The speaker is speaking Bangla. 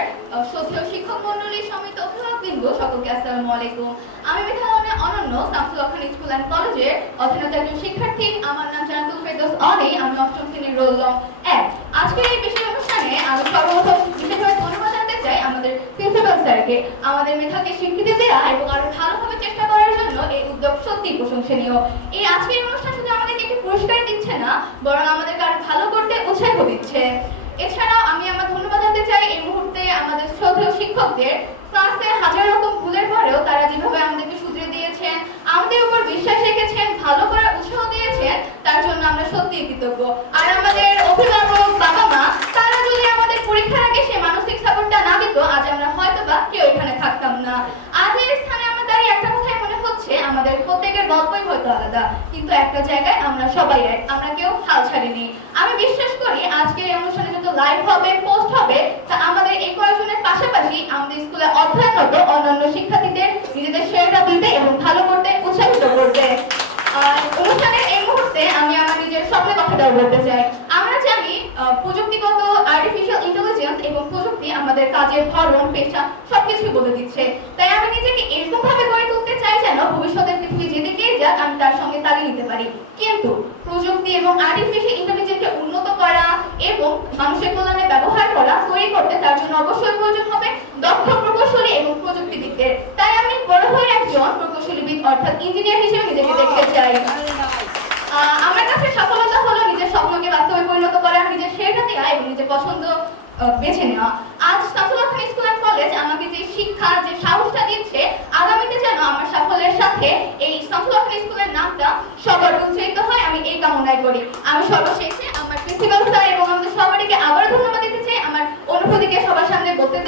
বিদ্যালয়ের শ্রদ্ধেয় শিক্ষক মণ্ডলী সমিত অভিভাবকবৃন্দ সকলকে আসসালামু আলাইকুম। আমি মেধাবনে অনন্য শামসুল হক খান স্কুল অ্যান্ড কলেজের অধীনত একজন শিক্ষার্থী। আমার নাম জানাতুল ফেরদৌস অনি। আমি অষ্টম শ্রেণীর রোল নং 1। আজকের এই বিশেষ অনুষ্ঠানে আমি সর্বপ্রথম বিশেষভাবে ধন্যবাদ জানাতে চাই আমাদের প্রিন্সিপাল স্যারকে। আমাদের মেধাকে স্বীকৃতি দেওয়া এবং আরো ভালোভাবে চেষ্টা করার জন্য এই উদ্যোগ সত্যি প্রশংসনীয়। এই আজকের অনুষ্ঠান শুধু আমাদেরকে একটি পুরস্কার দিচ্ছে না, বরং আমাদেরকে আরো ভালো করতে উৎসাহ দিচ্ছে। এছাড়াও আমি আমার ধন্যবাদ জানাতে চাই এই মুহূর্তে আমাদের শ্রদ্ধেয় শিক্ষকদের। ক্লাসে হাজার রকম ভুলের পরেও তারা যেভাবে আমাদেরকে শুধরে দিয়েছেন, আমাদের উপর বিশ্বাস রেখেছেন, ভালো করার উৎসাহ দিয়েছেন, তার জন্য আমরা সত্যিই কৃতজ্ঞ। আর আমাদের অভিভাবক বাবা মা, তারা যদি আমাদের পরীক্ষার আগে সে মানসিক সাপোর্টটা না দিত, আজ আমরা হয়তোবা কেউ এখানে থাকতাম না। আজ এই স্থানে আমরা দাঁড়িয়ে একটা কথাই মনে হচ্ছে, আমাদের প্রত্যেকের গল্পই হয়তো আলাদা, কিন্তু একটা জায়গায় আমরা সবাই এক, আমরা কেউ হাল ছাড়িনি। আমি বিশ্বাস করি আজকের এই অনুষ্ঠানে যত লাইভ হবে, পোস্ট হবে, তা আমাদের এই পড়াশোনার পাশাপাশি আমাদের স্কুলে অধ্যয়নরত অন্যান্য শিক্ষার্থীদের নিজেদের শেয়ারটা দিতে এবং ভালো করতে উৎসাহিত করবে। অনুষ্ঠানের এই মুহূর্তে আমি আমার নিজের স্বপ্নের কথাটাও বলতে চাই। আমরা জানি প্রযুক্তিগত আর্টিফিশিয়াল ইন্টেলিজেন্স এবং প্রযুক্তি আমাদের কাজের ধরন, পেশা সবকিছু বলে দিচ্ছে। তাই আমি নিজেকে এরকম ভাবে গড়ে তুলতে চাই যেন ভবিষ্যতের পৃথিবী যেদিকে যাক আমি তার সঙ্গে তালিয়ে নিতে পারি। কিন্তু প্রযুক্তি এবং আর্টিফিশিয়াল ইন্টেলিজেন্সকে উন্নত করা এবং মানুষের কল্যাণে ব্যবহার করা, তৈরি করতে তার জন্য অবশ্যই প্রয়োজন হবে দক্ষ প্রকৌশলী এবং প্রযুক্তিবিদদের। তাই আমি বড় হয়ে একজন প্রকৌশলীবিদ অর্থাৎ ইঞ্জিনিয়ার হিসেবে নিজেকে দেখতে চাই। আমার কাছে সফলতা হলো নিজের স্বপ্নকে বাস্তবে পরিণত করা, নিজের শেয়ারটা দেওয়া এবং নিজের পছন্দ বেছে নেওয়া। আজ শামসুল হক খান স্কুল অ্যান্ড কলেজ আমাকে যে শিক্ষা, যে সাহসটা দিচ্ছে, আগামীতে যেন আমার সাফল্যের সাথে এই শামসুল হক খান স্কুলের নামটা সবার উচ্চারিত হয়, আমি এই কামনাই করি। আমি সর্বশেষে আমার প্রিন্সিপাল স্যার এবং আমাদের সবাইকে আবারও ধন্যবাদ দিতে চাই আমার অনুভূতিকে সবার সামনে বলতে